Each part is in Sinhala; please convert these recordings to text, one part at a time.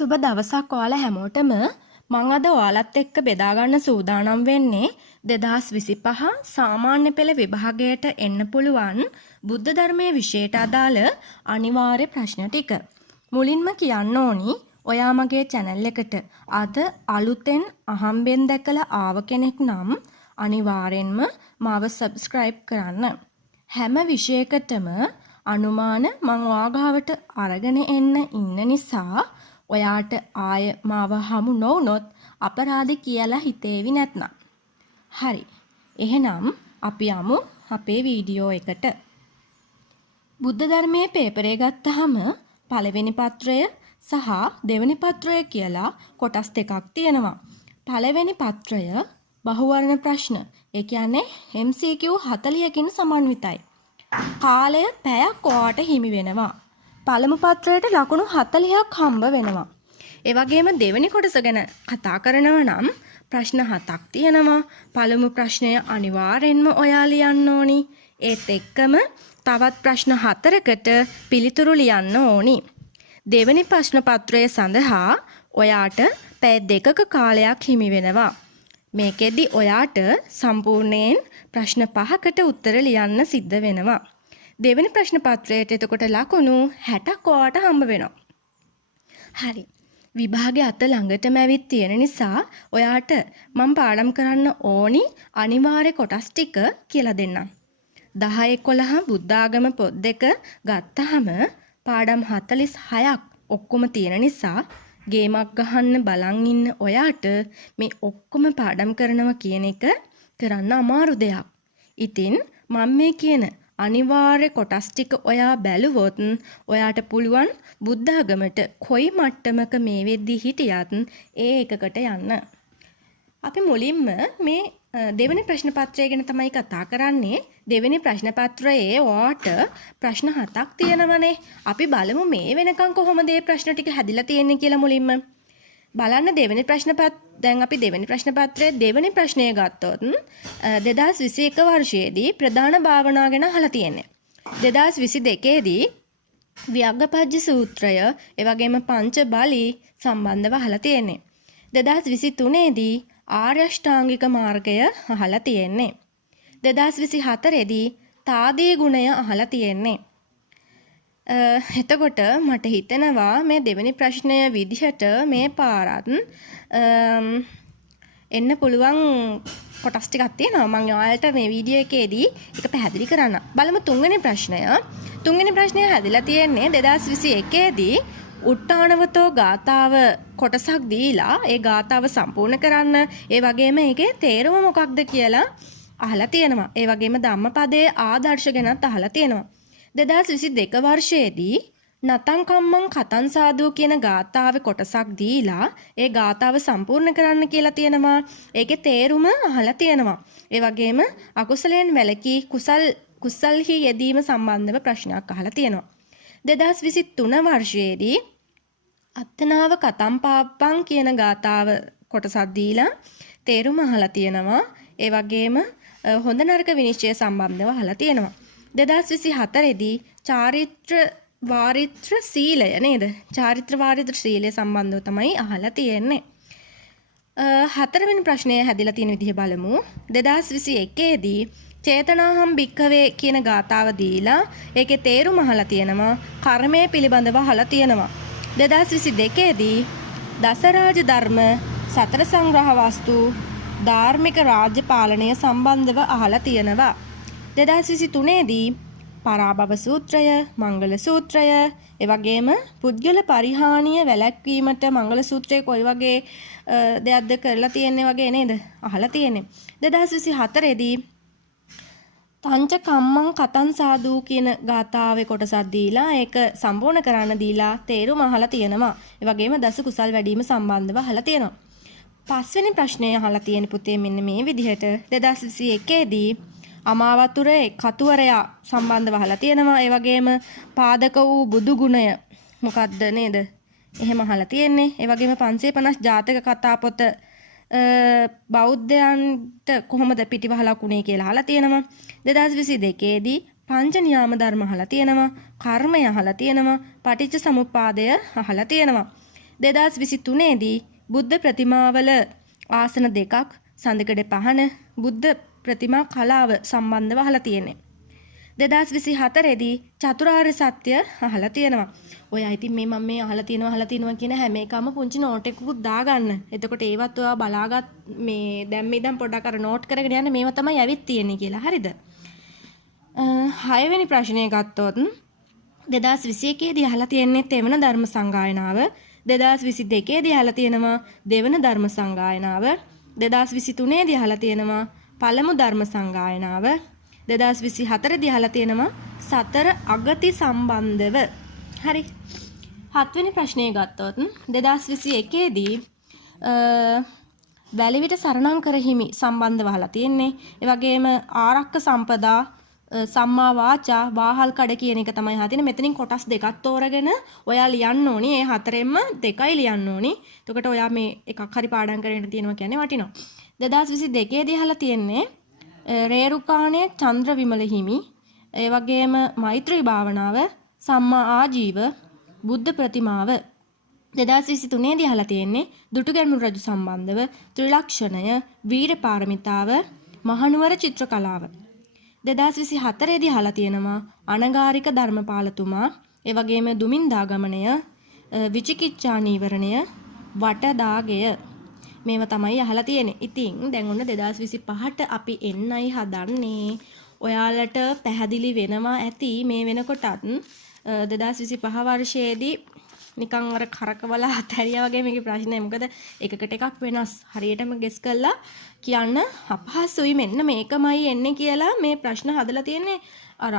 සුබ දවසක් ඔයාලා හැමෝටම. මම අද ඔයාලත් එක්ක බෙදා ගන්න සූදානම් වෙන්නේ 2025 සාමාන්‍ය පෙළ විභාගයට එන්න පුළුවන් බුද්ධ ධර්මයේ විෂයට අදාළ අනිවාර්ය ප්‍රශ්න ටික. මුලින්ම කියන්න ඕනි ඔයා මගේ channel එකට අද අලුතෙන් අහම්බෙන් දැකලා ආව කෙනෙක් නම් අනිවාර්යෙන්ම මාව subscribe කරන්න. හැම විෂයකටම අනුමාන මං ඔයාගාවට අරගෙන එන්න ඉන්න නිසා ඔයාට ආය මාව හමු නොවුනොත් අපරාධ කියලා හිතේවි නැත්නම්. හරි. එහෙනම් අපි යමු අපේ වීඩියෝ එකට. බුද්ධ ධර්මයේ පේපරේ ගත්තාම පළවෙනි පත්‍රය සහ දෙවෙනි පත්‍රය කියලා කොටස් දෙකක් තියෙනවා. පළවෙනි පත්‍රය බහුවර්ණ ප්‍රශ්න. ඒ කියන්නේ MCQ 40කින් සමන්විතයි. කාලය පැයක් ඔයාට හිමි වෙනවා. පළමු පත්‍රයට ලකුණු 40ක් හම්බ වෙනවා. ඒ වගේම දෙවෙනි කොටස ගැන කතා කරනවා නම් ප්‍රශ්න 7ක් තියෙනවා. පළමු ප්‍රශ්නය අනිවාර්යෙන්ම ඔයා ලියන්න ඕනි. ඒත් එක්කම තවත් ප්‍රශ්න 4කට පිළිතුරු ලියන්න ඕනි. දෙවෙනි ප්‍රශ්න පත්‍රය සඳහා ඔයාට පැය 2ක කාලයක් හිමි වෙනවා. මේකෙදි ඔයාට සම්පූර්ණයෙන් ප්‍රශ්න 5කට උත්තර ලියන්න සිද්ධ වෙනවා. දෙවෙනි ප්‍රශ්න පත්‍රයට එතකොට ලකුණු 60ක් ඔයාට හම්බ වෙනවා. හරි. විභාගය අත ළඟටම ඇවිත් තියෙන නිසා ඔයාට මම පාඩම් කරන්න ඕනි අනිවාර්ය කොටස් ටික කියලා දෙන්නම්. 10 11 බුද්ධාගම පොත් දෙක ගත්තාම පාඩම් 46ක් ඔක්කොම තියෙන නිසා ගේමක් ගහන්න බලන් ඉන්න ඔයාට මේ ඔක්කොම පාඩම් කරනවා කියන එක කරන්න අමාරු දෙයක්. ඉතින් මම මේ කියන අනිවාර්ය කොටස් ටික ඔයා බැලුවොත් ඔයාට පුළුවන් බුද්ධ ආගමට කොයි මට්ටමක මේ වෙද්දි හිටියත් ඒ එකකට යන්න. අපි මුලින්ම මේ දෙවෙනි ප්‍රශ්න පත්‍රය ගැන තමයි කතා කරන්නේ. දෙවෙනි ප්‍රශ්න පත්‍රයේ ඔයාට ප්‍රශ්න 7ක් තියෙනවනේ. අපි බලමු මේ වෙනකන් කොහොමද මේ ප්‍රශ්න ටික හැදිලා තියෙන්නේ කියලා මුලින්ම. බලන්න දෙවෙනි ප්‍රශ්න දැන් අපි දෙවෙනි ප්‍රශ්න පත්‍රයේ දෙවෙනි ප්‍රශ්නය ගත්තොත් 2021 වර්ෂයේදී ප්‍රධාන භාවනා ගැන අහලා තියෙන්නේ. 2022 දී ව්‍යග්ගපජ්ජ සූත්‍රය ඒ වගේම පංච බලි සම්බන්ධව අහලා තියෙන්නේ. 2023 දී ආර්ය අෂ්ටාංගික මාර්ගය අහලා තියෙන්නේ. 2024 දී තාදී ගුණය අහලා තියෙන්නේ. එතකොට මට හිතෙනවා මේ දෙවෙනි ප්‍රශ්නය විදිහට මේ පාරත් එන්න පුළුවන් කොටස් ටිකක් තියෙනවා. මම ඔයාලට මේ වීඩියෝ එකේදී ඒක පැහැදිලි කරන්න. බලමු තුන්වෙනි ප්‍රශ්නය. තුන්වෙනි ප්‍රශ්නය හැදිලා තියෙන්නේ 2021 දී උට්ටානවතෝ ගාථාව කොටසක් දීලා ඒ ගාථාව සම්පූර්ණ කරන්න. ඒ වගේම ඒකේ තේරුම මොකක්ද කියලා අහලා තියෙනවා. ඒ වගේම ධම්මපදයේ ආදර්ශ ගැනත් අහලා තියෙනවා. 2022 වර්ෂයේදී නතං කම්මං කතං සාදු කියන ගාථාවේ කොටසක් දීලා ඒ ගාථාව සම්පූර්ණ කරන්න කියලා තියෙනවා. ඒකේ තේරුම අහලා තියෙනවා. ඒ වගේම අකුසලයෙන් වැළකී කුසල්හි යෙදීම සම්බන්ධව ප්‍රශ්නයක් අහලා තියෙනවා. 2023 වර්ෂයේදී අත්තනාව කතම් පාප්පං කියන ගාථාව කොටසක් දීලා තේරුම අහලා තියෙනවා. ඒ වගේම හොඳ නරක විනිශ්චය සම්බන්ධව අහලා තියෙනවා. 2024 දී චාරිත්‍ර වාරිත්‍ර සීලය නේද? චාරිත්‍ර වාරිත්‍ර සීලය සම්බන්ධව තමයි අහලා තියෙන්නේ. හතරවෙනි ප්‍රශ්නය හැදිලා තියෙන විදිහ බලමු. 2021 දී චේතනාහම් භික්ඛවේ කියන ගාථාව දීලා ඒකේ තේරුම අහලා තියෙනවා. කර්මය පිළිබඳව අහලා තියෙනවා. 2022 දී දසරාජ ධර්ම සතර සංග්‍රහ වස්තු ධාර්මික රාජ්‍ය පාලනය සම්බන්ධව අහලා තියෙනවා. 2023 දී පරාභව සූත්‍රය, මංගල සූත්‍රය, ඒ වගේම පුද්ගල පරිහානිය වැළැක්වීමට මංගල සූත්‍රය කොයි වගේ දෙයක්ද කරලා තියෙන්නේ වගේ නේද? අහලා තියෙන්නේ. 2024 දී පංච කම්මං කතං සාදු කියන ගාථාවේ කොටසක් දීලා ඒක සම්පූර්ණ කරන්න දීලා තේරුම අහලා තියෙනවා. ඒ වගේම දස කුසල් වැඩිම සම්බන්ධව අහලා තියෙනවා. පස්වෙනි ප්‍රශ්නය අහලා තියෙන පුතේ මෙන්න මේ විදිහට 2021 දී අමාවතුරේ කතුවරයා සම්බන්ධව අහලා තියෙනවා. ඒ වගේම පාදක වූ බුදු ගුණය මොකක්ද නේද? එහෙම අහලා තියෙන්නේ. ඒ වගේම 550 ජාතක කතා පොත බෞද්ධයන්ට කොහොමද පිටිවහලක් උනේ කියලා අහලා තියෙනවා. 2022 දී පංච නියාම ධර්ම අහලා තියෙනවා. කර්මය අහලා තියෙනවා. පටිච්ච සමුප්පාදය අහලා තියෙනවා. 2023 දී බුද්ධ ප්‍රතිමාවල ආසන දෙකක්, සඳකඩ පහන, බුද්ධ ප්‍රතිමා කලාව සම්බන්ධව අහලා තියෙන්නේ. 2024 දී චතුරාර්ය සත්‍ය අහලා තියෙනවා. ඔය ඉතින් මම මේ අහලා තියෙනවා කියන හැම එකම පුංචි නෝට් එකකුත් දාගන්න. එතකොට ඒවත් ඔයා බලාගත් මේ දැන් මේ පොඩ්ඩක් අර නෝට් කරගෙන යන්න මේවා තමයි ඇවිත් තියෙන්නේ කියලා. හරිද? 6 වෙනි ප්‍රශ්නය ගත්තොත් 2021 දී අහලා තියෙන්නේ තෙවන ධර්ම සංගායනාව. 2022 දී අහලා තියෙනවා දෙවන ධර්ම සංගායනාව. 2023 දී අහලා තියෙනවා පළමු ධර්ම සංගායනාව. 2024 දී අහලා තියෙනවා සතර අගති සම්බන්ධව. හරි. 7 වෙනි ප්‍රශ්නය ගත්තොත් 2021 දී වැලිවිට සරණංකර හිමි සම්බන්ධව අහලා තියෙන්නේ. ඒ වගේම ආරක්ක සම්පදා සම්මා වාචා වාහල් කඩ කියන එක තමයි අහලා තියෙන්නේ. මෙතනින් කොටස් දෙකක් තෝරගෙන ඔයා ලියන්න ඕනි. ඒ හතරෙන්ම දෙකයි ලියන්න ඕනි. එතකොට ඔයා මේ එකක් හරි පාඩම් කරගෙන තියෙනවා කියන්නේ වටිනවා. 2022 දී අහලා තියෙන්නේ රේරුකාණේ චන්ද්‍රවිමල හිමි, ඒ වගේම මෛත්‍රී භාවනාව, සම්මා ආජීව, බුද්ධ ප්‍රතිමාව. 2023 දී අහලා තියෙන්නේ දුටුගැමුණු රජු සම්බන්ධව ත්‍රිලක්ෂණය, වීර පාරමිතාව, මහනුවර චිත්‍ර කලාව. 2024 දී අහලා තියෙනවා අනගාരിക ධර්මපාලතුමා, ඒ වගේම දුමින්දාගමනය, විචිකිච්ඡා නීවරණය, වටදාගය. මේව තමයි අහලා තියෙන්නේ. ඉතින් දැන් ඔන්න 2025ට අපි එන්නයි හදන්නේ. ඔයාලට පැහැදිලි වෙනවා ඇති මේ වෙනකොටත් 2025 වර්ෂයේදී නිකන් අර කරකවලා අතහැරියා වගේ මේකේ ප්‍රශ්නය. මොකද එකකට එකක් වෙනස්. හරියටම ගෙස් කළා කියන්න අපහසුයි. මෙන්න මේකමයි එන්නේ කියලා මේ ප්‍රශ්න හදලා තියෙන්නේ. අර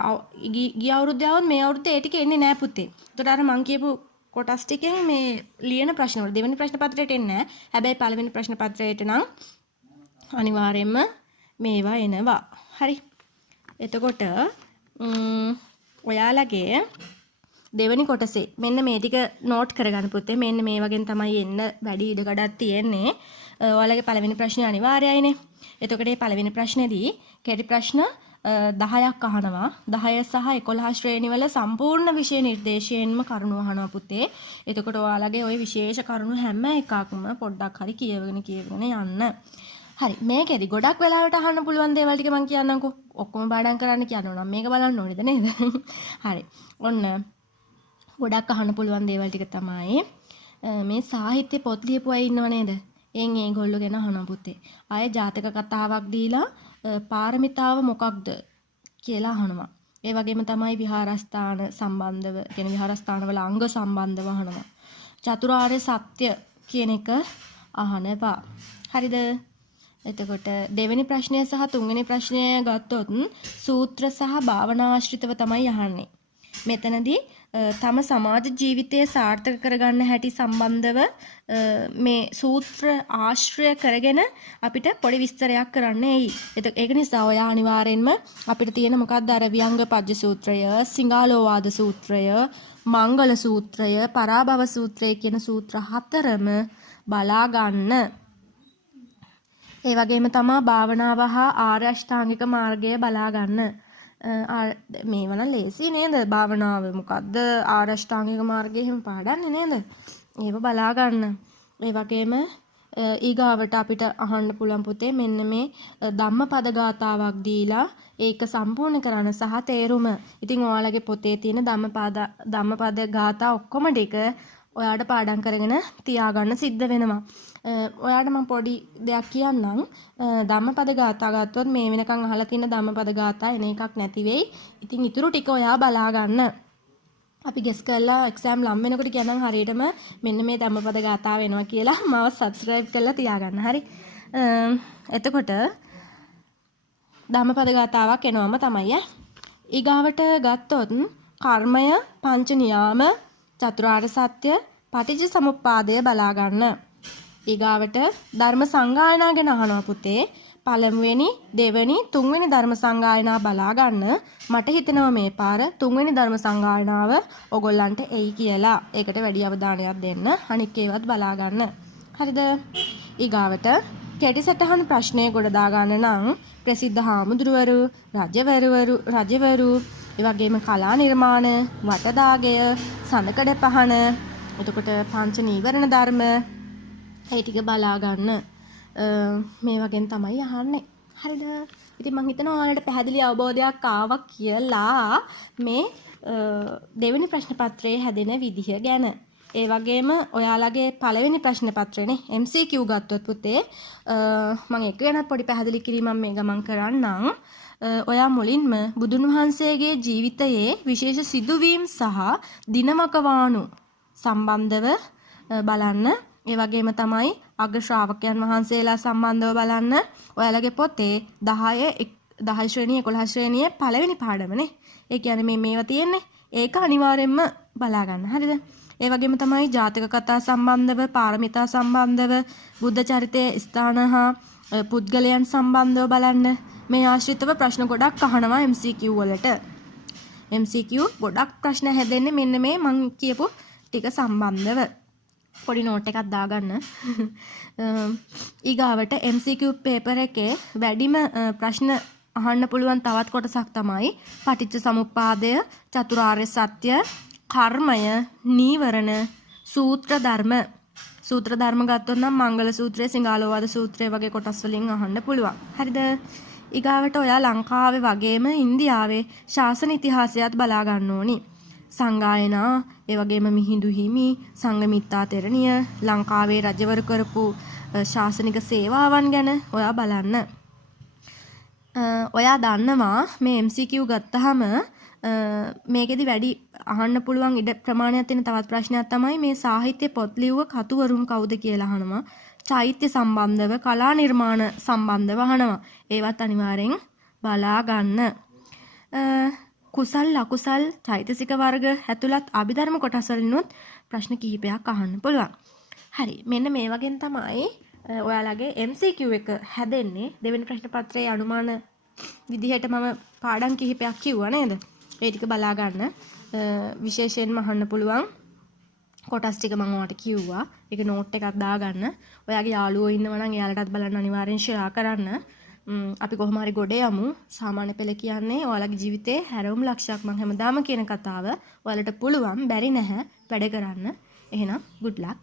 ගිය අවුරුද්දේ આવොත් මේ අවුරුද්දේ ඒ ටික එන්නේ නෑ පුතේ. ඒතකොට අර මං කියපු කොටස් ටිකෙන් මේ ලියන ප්‍රශ්න වල දෙවෙනි ප්‍රශ්න පත්‍රයට එන්නේ නැහැ. හැබැයි පළවෙනි ප්‍රශ්න පත්‍රයට නම් අනිවාර්යයෙන්ම මේවා එනවා. හරි. එතකොට ඔයාලගේ දෙවෙනි කොටසේ මෙන්න මේ ටික නෝට් කරගන්න පුතේ. මෙන්න මේ වගේ තමයි එන්න වැඩි ඉඩ ගඩක් තියෙන්නේ. ඔයාලගේ පළවෙනි ප්‍රශ්නේ අනිවාර්යයිනේ. එතකොට මේ පළවෙනි ප්‍රශ්නේදී කෙටි ප්‍රශ්න 10ක් අහනවා. 10 සහ 11 ශ්‍රේණිවල සම්පූර්ණ විෂය නිර්දේශයෙන්ම කරුණු අහනවා පුතේ. එතකොට ඔයාලගේ ওই විශේෂ කරුණු හැම එකක්ම පොඩ්ඩක් හරි කියවගෙන යන්න. හරි. මේකෙදි ගොඩක් වෙලාවට අහන්න පුළුවන් දේවල් ටික මම කියන්නම්කෝ. ඔක්කොම පාඩම් කරන්න කියනවා නම් මේක බලන්න ඕනේද නේද? හරි. ඔන්න ගොඩක් අහන්න පුළුවන් දේවල් ටික තමයි මේ සාහිත්‍ය පොත් ලියපු අය ඉන්නව නේද? ඒගොල්ලෝ ගැන අහනවා පුතේ. ආයේ ජාතක කතාවක් දීලා පාරමිතාව මොකක්ද කියලා අහනවා. ඒ වගේම තමයි විහාරස්ථාන සම්බන්ධව, කියන්නේ විහාරස්ථානවල අංග සම්බන්ධව අහනවා. චතුරාර්ය සත්‍ය කියන එක අහනවා. හරිද? එතකොට දෙවෙනි ප්‍රශ්නය සහ තුන්වෙනි ප්‍රශ්නය ගත්තොත් සූත්‍ර සහ භාවනාශ්‍රිතව තමයි අහන්නේ. මෙතනදී තම සමාජ ජීවිතය සාර්ථක කරගන්න හැටි සම්බන්ධව මේ සූත්‍ර ආශ්‍රය කරගෙන අපිට පොඩි විස්තරයක් කරන්න එයි. ඒක නිසා ඔයා අනිවාර්යෙන්ම අපිට තියෙන මොකක්ද අර වියංග පජ්ජ සූත්‍රය, සිංහාලෝවාද සූත්‍රය, මංගල සූත්‍රය, පරාභව සූත්‍රය කියන සූත්‍ර හතරම බලා ගන්න. ඒ වගේම තමයි භාවනාව හා ආර්ය අෂ්ටාංගික මාර්ගය බලා ගන්න. මේව නම් ලේසි නේද? භාවනාව මොකද්ද? ආර්ය අෂ්ටාංගික මාර්ගය එහෙම පාඩන්නේ නේද? ඒව බලා ගන්න. ඒ වගේම ඊගාවට අපිට අහන්න පුළුවන් පුතේ මෙන්න මේ ධම්මපද ගාතාවක් දීලා ඒක සම්පූර්ණ කරන්න සහ තේරුම. ඉතින් ඔයාලගේ පොතේ තියෙන ධම්මපද ගාතා ඔක්කොම ටික ඔයාලට පාඩම් කරගෙන තියාගන්න සිද්ධ වෙනවා. ඔයාලට මම පොඩි දෙයක් කියන්නම්. ධම්මපද ගාථා ගත්තොත් මේ වෙනකන් අහලා තියෙන ධම්මපද ගාථා එන එකක් නැති වෙයි. ඉතින් ඊටු ටික ඔයා බලා ගන්න. අපි ගෙස් කරලා එක්සෑම් ලම් වෙනකොට කියනනම් හරියටම මෙන්න මේ ධම්මපද ගාථා වෙනවා කියලා මාව සබ්ස්ක්‍රයිබ් කරලා තියාගන්න. හරි. එතකොට ධම්මපද ගාථාවක් එනවම තමයි ඊගාවට ගත්තොත් කර්මය, පංච නියාම, චතුරාර්ය සත්‍ය, පටිච්ච සමුප්පාදය බලා ගන්න. ඊගාවට ධර්ම සංගායනා ගැන අහනවා පුතේ. පළමුවෙනි, දෙවෙනි, තුන්වෙනි ධර්ම සංගායනා බලා ගන්න. මට හිතෙනවා මේ පාර තුන්වෙනි ධර්ම සංගායනාව ඔයගොල්ලන්ට එයි කියලා. ඒකට වැඩි අවධානයක් දෙන්න. අනික් ඒවත් බලා ගන්න. හරිද? ඊගාවට කෙටි සටහන් ප්‍රශ්නය ගොඩ දා ගන්න නම් ප්‍රසිද්ධ හාමුදුරුවරු, රජවරු, ඒ වගේම කලා නිර්මාණ, වටදාගය, සඳකඩ පහන, එතකොට පංච නීවරණ ධර්ම ඒ ටික බලා ගන්න. මේ වගේ තමයි අහන්නේ. හරිද? ඉතින් මම හිතනවා ඔයාලට පැහැදිලි අවබෝධයක් ආවා කියලා මේ දෙවෙනි ප්‍රශ්න පත්‍රයේ හැදෙන විදිහ ගැන. ඒ වගේම ඔයාලගේ පළවෙනි ප්‍රශ්න පත්‍රයනේ MCQ ගත්තොත් පුතේ මම එක ගැනත් පොඩි පැහැදිලි කිරීමක් මේ ගමන් කරන්නම්. ඔයා මුලින්ම බුදුන් වහන්සේගේ ජීවිතයේ විශේෂ සිදුවීම් සහ දිනමකවානු සම්බන්ධව බලන්න. ඒ වගේම තමයි අග්‍ර ශ්‍රාවකයන් වහන්සේලා සම්බන්ධව බලන්න. ඔයාලගේ පොතේ 10 ශ්‍රේණිය 11 ශ්‍රේණියේ පළවෙනි පාඩමනේ. ඒ කියන්නේ මේවා තියෙන්නේ. ඒක අනිවාර්යෙන්ම බලා ගන්න. හරිද? ඒ වගේම තමයි ජාතක කතා සම්බන්ධව, පාරමිතා සම්බන්ධව, බුද්ධ චරිතයේ ස්ථාන හා පුද්ගලයන් සම්බන්ධව බලන්න. මේ ආශ්‍රිතව ප්‍රශ්න ගොඩක් අහනවා MCQ වලට. MCQ ගොඩක් ප්‍රශ්න හැදෙන්නේ මෙන්න මේ මං කියපු ටික සම්බන්ධව. පොඩි නෝට් එකක් දාගන්න. ඊගාවට MCQ පේපර් එකේ වැඩිම ප්‍රශ්න අහන්න පුළුවන් තවත් කොටසක් තමයි පටිච්ච සමුප්පාදය, චතුරාර්ය සත්‍ය, කර්මය, නීවරණ, සූත්‍ර ධර්ම. සූත්‍ර ධර්ම ගත්තොත් නම් මංගල සූත්‍රය, සිංහාලෝවාද සූත්‍රය වගේ කොටස් වලින් අහන්න පුළුවන්. හරිද? ඊගාවට ඔයා ලංකාවේ වගේම ඉන්දියාවේ ශාසන ඉතිහාසයත් බලා ගන්න ඕනි. සංගායනා, ඒ වගේම මිහිඳු හිමි, සංඝමිත්තා තෙරණිය, ලංකාවේ රජවරු කරපු ශාසනික සේවාවන් ගැන ඔයා බලන්න. ඔයා දන්නවා මේ MCQ ගත්තාම මේකෙදි වැඩි අහන්න පුළුවන් ඉඩ ප්‍රමාණයක් තියෙන තවත් ප්‍රශ්නයක් තමයි මේ සාහිත්‍ය පොත් ලිව්ව කතුවරුන් කවුද කියලා අහනවා. චෛත්‍ය සම්බන්ධව, කලා නිර්මාණ සම්බන්ධව අහනවා. ඒවත් අනිවාර්යෙන් බලා ගන්න. කුසල් අකුසල් චෛතසික වර්ග ඇතුළත් අභිධර්ම කොටස් වලිනුත් ප්‍රශ්න කිහිපයක් අහන්න පුළුවන්. හරි. මෙන්න මේ වගේ තමයි ඔයාලගේ MCQ එක හැදෙන්නේ. දෙවෙනි ප්‍රශ්න පත්‍රයේ අනුමාන විදිහට මම පාඩම් කිහිපයක් කිව්වා නේද? ඒ ටික බලා ගන්න. විශේෂයෙන්ම අහන්න පුළුවන් කොටස් ටික මම ඔයාලට කිව්වා. ඒක නෝට් එකක් දාගන්න. ඔයාගේ යාළුවෝ ඉන්නවා නම් එයාලටත් බලන්න අනිවාර්යෙන් ෂෙයා කරන්න. අපි කොහොම හරි ගොඩ යමු. සාමාන්‍ය පෙළ කියන්නේ ඔයාලගේ ජීවිතේ හැරවුම් ලක්ෂයක් මම හැමදාම කියන කතාව. ඔයාලට පුළුවන් බැරි නැහැ වැඩ කරන්න. එහෙනම් good luck.